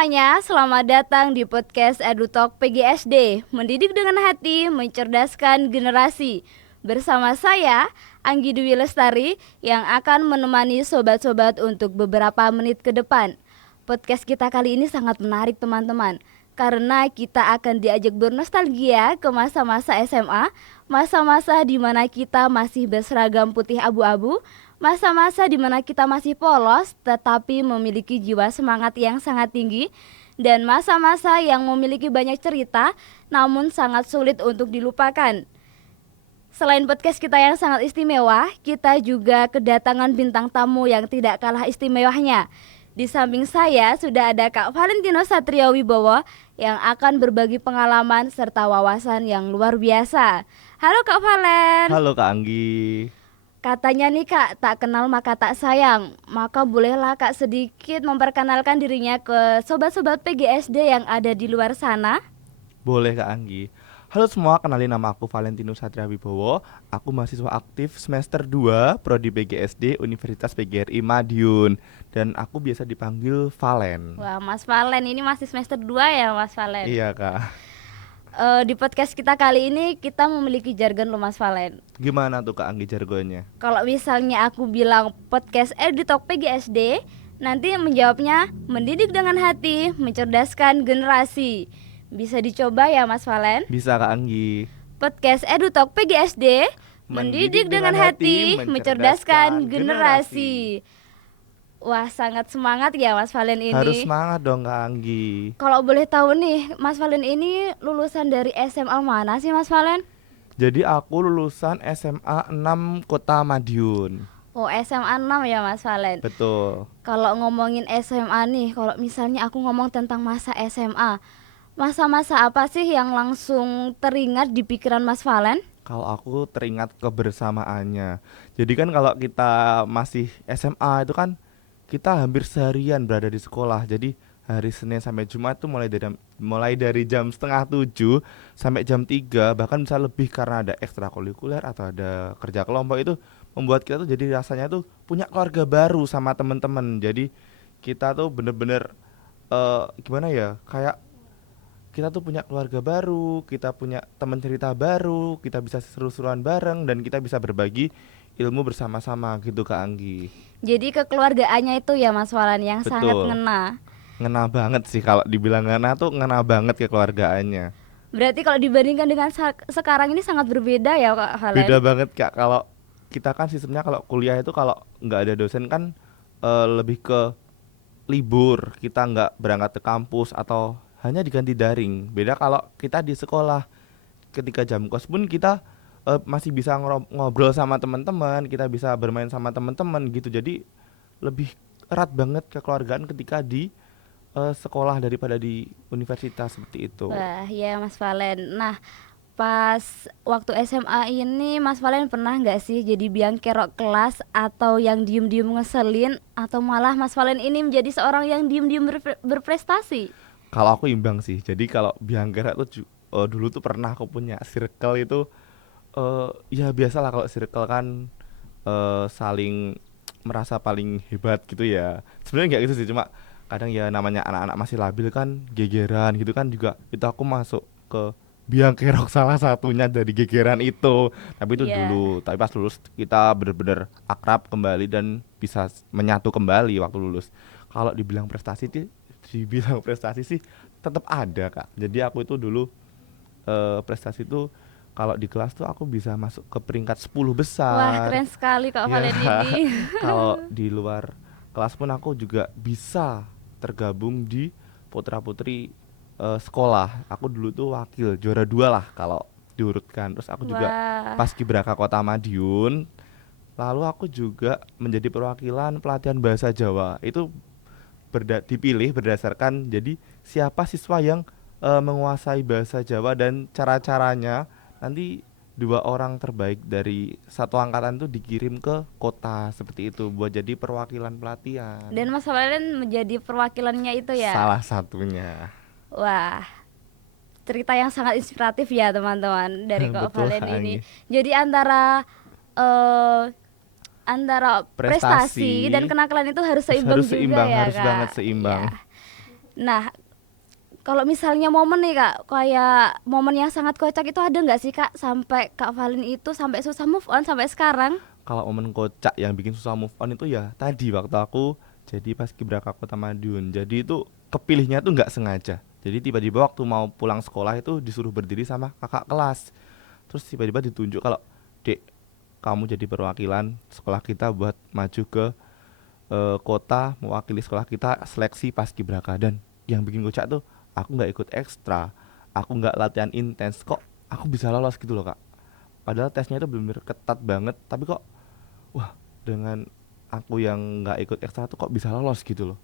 semuanya, selamat datang di podcast EduTalk PGSD, mendidik dengan hati, mencerdaskan generasi. Bersama saya, Anggi Dwi Lestari, yang akan menemani sobat-sobat untuk beberapa menit ke depan. Podcast kita kali ini sangat menarik teman-teman, karena kita akan diajak bernostalgia ke masa-masa SMA, masa-masa di mana kita masih berseragam putih abu-abu, masa-masa di mana kita masih polos tetapi memiliki jiwa semangat yang sangat tinggi, dan masa-masa yang memiliki banyak cerita namun sangat sulit untuk dilupakan. Selain podcast kita yang sangat istimewa, kita juga kedatangan bintang tamu yang tidak kalah istimewanya. Di samping saya sudah ada Kak Valentino Satrio Wibowo yang akan berbagi pengalaman serta wawasan yang luar biasa. Halo Kak Valen. Halo Kak Anggi. Katanya nih Kak, tak kenal maka tak sayang. Maka bolehlah Kak sedikit memperkenalkan dirinya ke sobat-sobat PGSD yang ada di luar sana. Boleh Kak Anggi. Halo semua, kenalin nama aku Valentino Satria Wibowo. Aku mahasiswa aktif semester 2 Prodi PGSD Universitas PGRI Madiun. Dan aku biasa dipanggil Valen. Wah Mas Valen, ini masih semester 2 ya Mas Valen? Iya Kak. Di podcast kita kali ini kita memiliki jargon loh Mas Valen. Gimana tuh Kak Anggi jargonnya? Kalau misalnya aku bilang podcast EduTalk PGSD, nanti menjawabnya mendidik dengan hati, mencerdaskan generasi. Bisa dicoba ya Mas Valen? Bisa Kak Anggi. Podcast EduTalk PGSD, mendidik dengan hati, mencerdaskan generasi. Wah, sangat semangat ya Mas Valen ini. Harus semangat dong Kak Anggi. Kalau boleh tahu nih, Mas Valen ini lulusan dari SMA mana sih Mas Valen? Jadi aku lulusan SMA 6 Kota Madiun. Oh, SMA 6 ya Mas Valen. Betul. Kalau ngomongin SMA nih, kalau misalnya aku ngomong tentang masa SMA, masa-masa apa sih yang langsung teringat di pikiran Mas Valen? Kalau aku teringat kebersamaannya. Jadi kan kalau kita masih SMA itu kan kita hampir seharian berada di sekolah. Jadi hari Senin sampai Jumat tuh mulai dari jam setengah 7 sampai jam 3, bahkan bisa lebih karena ada ekstrakurikuler atau ada kerja kelompok. Itu membuat kita tuh jadi rasanya tuh punya keluarga baru sama teman-teman. Jadi kita tuh bener-bener gimana ya, kayak kita tuh punya keluarga baru, kita punya teman cerita baru, kita bisa seru-seruan bareng, dan kita bisa berbagi ilmu bersama-sama gitu Kak Anggi. Jadi kekeluargaannya itu ya Mas Valen yang sangat Betul. ngena. Ngena banget sih, kalau dibilang ngena tuh ngena banget kekeluargaannya. Berarti kalau dibandingkan dengan sekarang ini sangat berbeda ya Kak Valen? Beda banget Kak. Kalau kita kan sistemnya kalau kuliah itu kalau nggak ada dosen kan lebih ke libur, kita nggak berangkat ke kampus atau hanya diganti daring. Beda kalau kita di sekolah, ketika jam kos pun kita masih bisa ngobrol sama teman-teman, kita bisa bermain sama teman-teman gitu. Jadi lebih erat banget kekeluargaan ketika di sekolah daripada di universitas seperti itu. Wah, ya Mas Valen. Nah, pas waktu SMA ini Mas Valen pernah nggak sih jadi biang kerok kelas atau yang diem-diem ngeselin, atau malah Mas Valen ini menjadi seorang yang diem-diem berprestasi? Kalau aku imbang sih. Jadi kalau Biangkerok tuh dulu tuh pernah aku punya circle itu, ya biasalah kalau circle kan saling merasa paling hebat gitu ya. Sebenarnya nggak gitu sih, cuma kadang ya namanya anak-anak masih labil kan, gegeran gitu kan, juga itu aku masuk ke Biangkerok salah satunya dari gegeran itu. Tapi itu Iya. dulu, tapi pas lulus kita bener-bener akrab kembali dan bisa menyatu kembali waktu lulus. Kalau dibilang prestasi sih tetap ada Kak. Jadi aku itu dulu prestasi itu kalau di kelas tuh aku bisa masuk ke peringkat 10 Wah, besar. keren sekali Kak Ya. Valen ini. Kalau di luar kelas pun aku juga bisa tergabung di putra-putri sekolah. Aku dulu tuh wakil juara 2 lah kalau diurutkan. Terus aku juga Wah, Paskibraka Kota Madiun. Lalu aku juga menjadi perwakilan pelatihan bahasa Jawa. Itu dipilih berdasarkan jadi siapa siswa yang menguasai bahasa Jawa, dan cara-caranya nanti 2 orang terbaik dari satu angkatan tuh dikirim ke kota seperti itu buat jadi perwakilan pelatihan. dan Mas Valen menjadi perwakilannya itu ya. Salah satunya. Wah, cerita yang sangat inspiratif ya teman-teman dari Kak Betul Valen ini. Anggi. Jadi eh, antara prestasi Prestasi dan kenakalan itu harus seimbang harus juga seimbang, ya harus Kak. banget seimbang. Iya. Nah, Kalau misalnya momen nih Kak, kayak momen yang sangat kocak itu ada nggak sih Kak, sampai Kak Valen itu sampai susah move on sampai sekarang? Kalau momen kocak yang bikin susah move on itu ya tadi waktu aku jadi paskibraka Kota Madiun. Jadi itu kepilihnya tuh nggak sengaja. Jadi tiba-tiba waktu mau pulang sekolah itu disuruh berdiri sama kakak kelas. Terus tiba-tiba ditunjuk kalau, "Dek, kamu jadi perwakilan sekolah kita buat maju ke kota mewakili sekolah kita seleksi paskibraka." Dan yang bikin kocak tuh aku nggak ikut ekstra, aku nggak latihan intens, kok aku bisa lolos gitu loh kak. Padahal tesnya itu benar-benar ketat banget, tapi kok wah, dengan aku yang nggak ikut ekstra tuh kok bisa lolos gitu loh.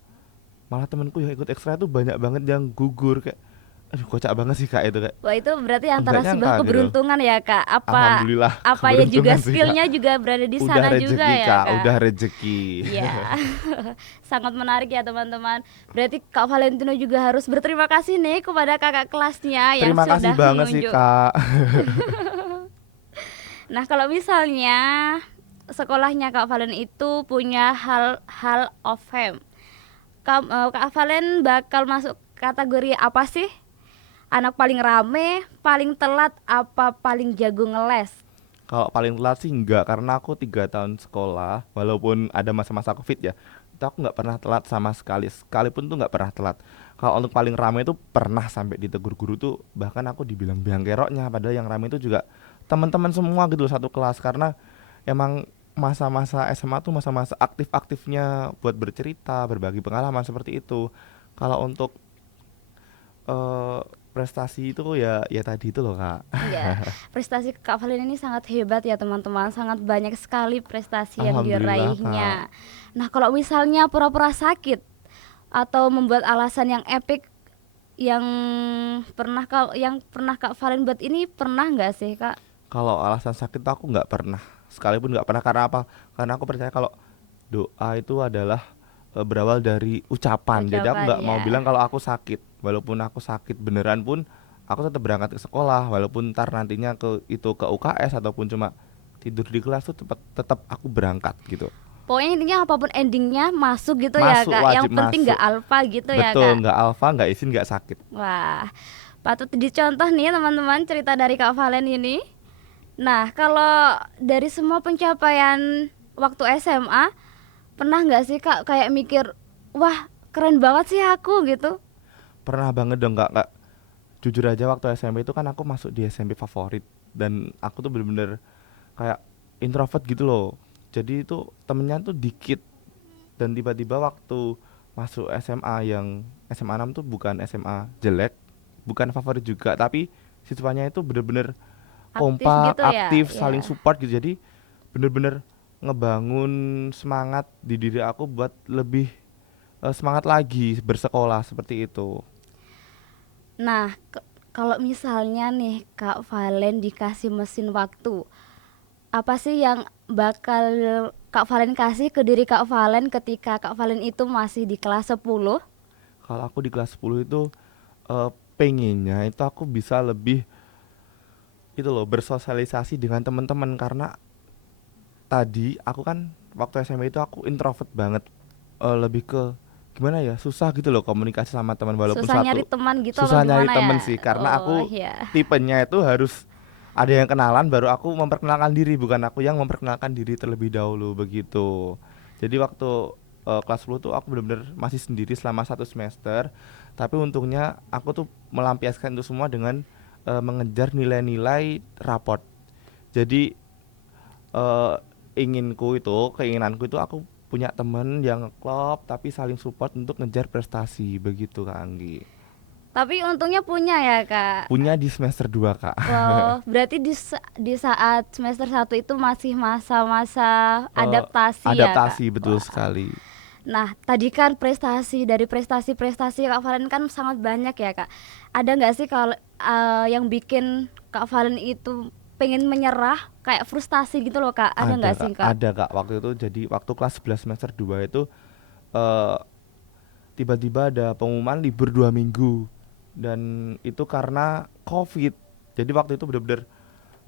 Malah temenku yang ikut ekstra tuh banyak banget yang gugur kayak, aduh kocak banget sih kak itu kayak Wah itu berarti nggak antara nyangka sebuah gitu. keberuntungan ya Kak. Alhamdulillah Apa ya juga keberuntungan sih kak. skillnya juga berada di Udah sana juga rezeki ya kak, Kak. udah rezeki. Ya, sangat menarik ya teman-teman. Berarti Kak Valentino juga harus berterima kasih nih kepada kakak kelasnya yang Terima kasih sudah banget sih menunjuk. kak. Nah kalau misalnya sekolahnya Kak Valen itu punya hal of fame, Kak Valen bakal masuk kategori apa sih? Anak paling rame, paling telat, apa paling jago ngeles? Kalau paling telat sih enggak, karena aku 3 tahun sekolah, walaupun ada masa-masa covid ya, itu aku nggak pernah telat sama sekali, sekalipun tuh nggak pernah telat. Kalau untuk paling ramai itu pernah sampai ditegur guru tuh, bahkan aku dibilang biang keroknya, padahal yang ramai itu juga teman-teman semua gitu loh, satu kelas, karena emang masa-masa SMA tuh masa-masa aktif-aktifnya buat bercerita, berbagi pengalaman seperti itu. Kalau untuk eh, prestasi itu ya tadi itu loh kak. Ya, prestasi Kak Valen ini sangat hebat ya teman-teman. Sangat banyak sekali prestasi yang Alhamdulillah kak. diraihnya. Nah, kalau misalnya pura-pura sakit atau membuat alasan yang epic yang pernah Kak Valen buat ini pernah nggak sih Kak? Kalau alasan sakit tuh aku nggak pernah, sekalipun nggak pernah. Karena apa? Karena aku percaya kalau doa itu adalah berawal dari ucapan. Jadi aku Ucapan nggak mau ya. bilang kalau aku sakit. Walaupun aku sakit beneran pun, aku tetap berangkat ke sekolah. Walaupun ntar nantinya ke UKS ataupun cuma tidur di kelas tuh tetap tetap aku berangkat gitu. Pokoknya intinya apapun endingnya masuk gitu ya Masuk, Kak. Yang wajib penting masuk. nggak alfa gitu ya Betul, Kak. nggak alfa, nggak izin, nggak sakit. Wah, patut dicontoh nih teman-teman cerita dari Kak Valen ini. Nah, kalau dari semua pencapaian waktu SMA, pernah nggak sih Kak kayak mikir, wah keren banget sih aku gitu? Pernah banget dong kak. Jujur aja waktu SMP itu kan aku masuk di SMP favorit, dan aku tuh bener-bener kayak introvert gitu loh. Jadi itu temennya tuh dikit, dan tiba-tiba waktu masuk SMA yang SMA 6 tuh bukan SMA jelek, bukan favorit juga, tapi siswanya itu bener-bener Aktif kompak, gitu ya? aktif, saling Ya. support gitu. Jadi bener-bener ngebangun semangat di diri aku buat lebih semangat lagi bersekolah seperti itu. Nah, kalau misalnya nih Kak Valen dikasih mesin waktu, apa sih yang bakal Kak Valen kasih ke diri Kak Valen ketika Kak Valen itu masih di kelas 10? Kalau aku di kelas 10 itu pengennya itu aku bisa lebih itu loh, bersosialisasi dengan teman-teman. Karena tadi aku kan waktu SMA itu aku introvert banget. Lebih ke gimana ya, susah gitu loh komunikasi sama teman, walaupun Susah nyari satu teman gitu apa susah nyari gimana ya? temen sih, karena Oh aku ya. tipenya itu harus ada yang kenalan baru aku memperkenalkan diri, bukan aku yang memperkenalkan diri terlebih dahulu begitu. Jadi waktu kelas 10 tuh aku benar-benar masih sendiri selama 1 semester, tapi untungnya aku tuh melampiaskan itu semua dengan mengejar nilai-nilai raport. Jadi eh, keinginanku itu aku punya temen yang klop tapi saling support untuk ngejar prestasi begitu Kak Anggi. Tapi untungnya punya ya, Kak. Punya di semester 2 Kak. Wow, berarti di saat semester 1 itu masih masa-masa Eh, adaptasi ya, Kak. adaptasi betul Wah. sekali. Nah, tadi kan prestasi-prestasi Kak Valen kan sangat banyak ya, Kak. Ada nggak sih kalau yang bikin Kak Valen itu pengen menyerah, kayak frustasi gitu loh, Kak? Ada Ada nggak Kak, sih, Kak? ada Kak waktu itu. Jadi waktu kelas 11 semester 2 itu eh, tiba-tiba ada pengumuman libur 2 minggu, dan itu karena COVID. Jadi waktu itu bener-bener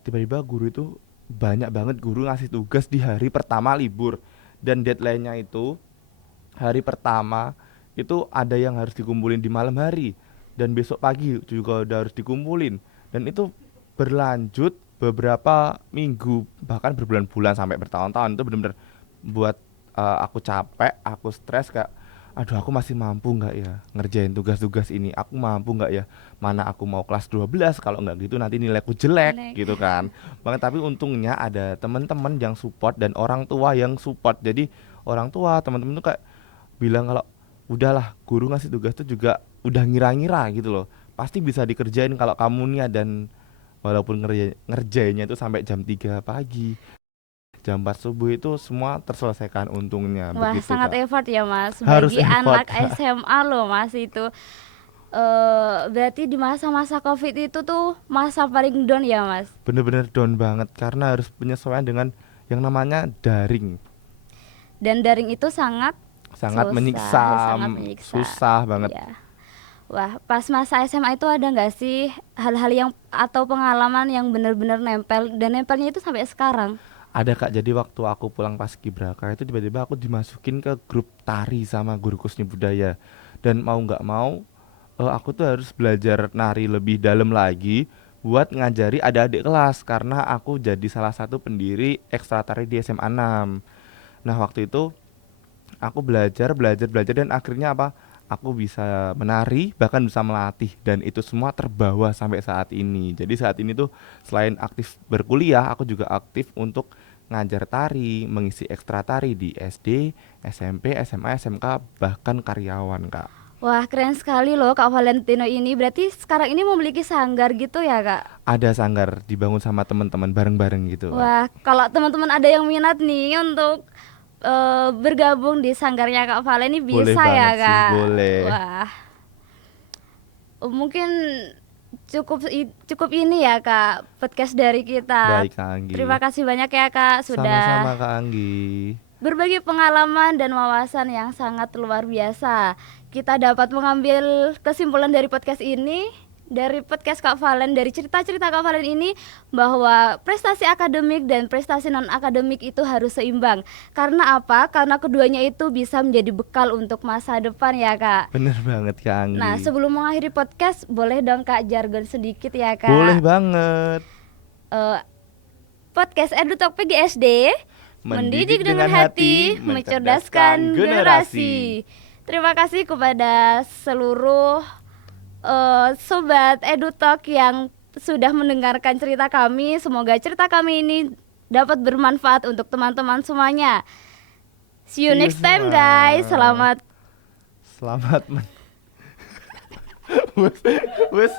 tiba-tiba guru itu banyak banget guru ngasih tugas di hari pertama libur, dan deadline-nya itu hari pertama itu ada yang harus dikumpulin di malam hari. dan besok pagi juga udah harus dikumpulin, dan itu berlanjut beberapa minggu bahkan berbulan-bulan sampai bertahun-tahun. Itu bener-bener buat aku capek, aku stres, kayak aduh aku masih mampu nggak ya ngerjain tugas-tugas ini, aku mampu nggak ya, mana aku mau kelas 12 kalau nggak gitu nanti nilaiku jelek Nek. gitu kan. Makanya tapi untungnya ada teman-teman yang support dan orang tua yang support. Jadi orang tua teman-teman tuh kayak bilang kalau udahlah, guru ngasih tugas tuh juga udah ngira-ngira gitu loh, pasti bisa dikerjain kalau kamu niat. Dan walaupun ngerjainnya itu sampai jam 3 pagi, jam 4 subuh, itu semua terselesaikan untungnya. Wah, Begitu sangat Kak, effort ya Mas. harus Bagi effort anak SMA loh Mas itu. Berarti di masa-masa COVID itu tuh masa paling down ya Mas. bener-bener down banget karena harus penyesuaian dengan yang namanya daring. Dan daring itu sangat Sangat menyiksa, sangat menyiksa. susah banget. Iya. Wah, pas masa SMA itu ada nggak sih hal-hal yang atau pengalaman yang benar-benar nempel dan nempelnya itu sampai sekarang? Ada Kak, jadi waktu aku pulang paskibraka itu tiba-tiba aku dimasukin ke grup tari sama guruku seni budaya. Dan mau nggak mau, aku tuh harus belajar nari lebih dalam lagi buat ngajari adik-adik kelas, karena aku jadi salah satu pendiri ekstra tari di SMA 6. Nah waktu itu aku belajar belajar belajar dan akhirnya apa, aku bisa menari bahkan bisa melatih, dan itu semua terbawa sampai saat ini. Jadi saat ini tuh selain aktif berkuliah, aku juga aktif untuk ngajar tari, mengisi ekstra tari di SD, SMP, SMA, SMK, bahkan karyawan Kak. Wah, keren sekali loh Kak Valentino ini. Berarti sekarang ini memiliki sanggar gitu ya Kak? Ada sanggar dibangun sama teman-teman bareng-bareng gitu Kak. Wah, kalau teman-teman ada yang minat nih untuk bergabung di sanggarnya Kak Valen ini Boleh bisa ya banget sih, Kak? boleh. Wah, mungkin cukup ini ya Kak podcast dari kita. Baik Kak Anggi. Terima kasih banyak ya Kak Sama-sama sudah Kak Anggi. berbagi pengalaman dan wawasan yang sangat luar biasa. Kita dapat mengambil kesimpulan dari podcast ini, dari podcast Kak Valen, dari cerita-cerita Kak Valen ini, bahwa prestasi akademik dan prestasi non-akademik itu harus seimbang. Karena apa? Karena keduanya itu bisa menjadi bekal untuk masa depan ya Kak. Bener banget Kak Anggi. Nah, sebelum mengakhiri podcast, boleh dong Kak jargon sedikit ya Kak? Boleh banget. Podcast EduTalk PGSD, mendidik dengan hati, mencerdaskan generasi. Terima kasih kepada seluruh sobat EduTalk yang sudah mendengarkan cerita kami. Semoga cerita kami ini dapat bermanfaat untuk teman-teman semuanya. See you See you next time semua. guys. Selamat Selamat wes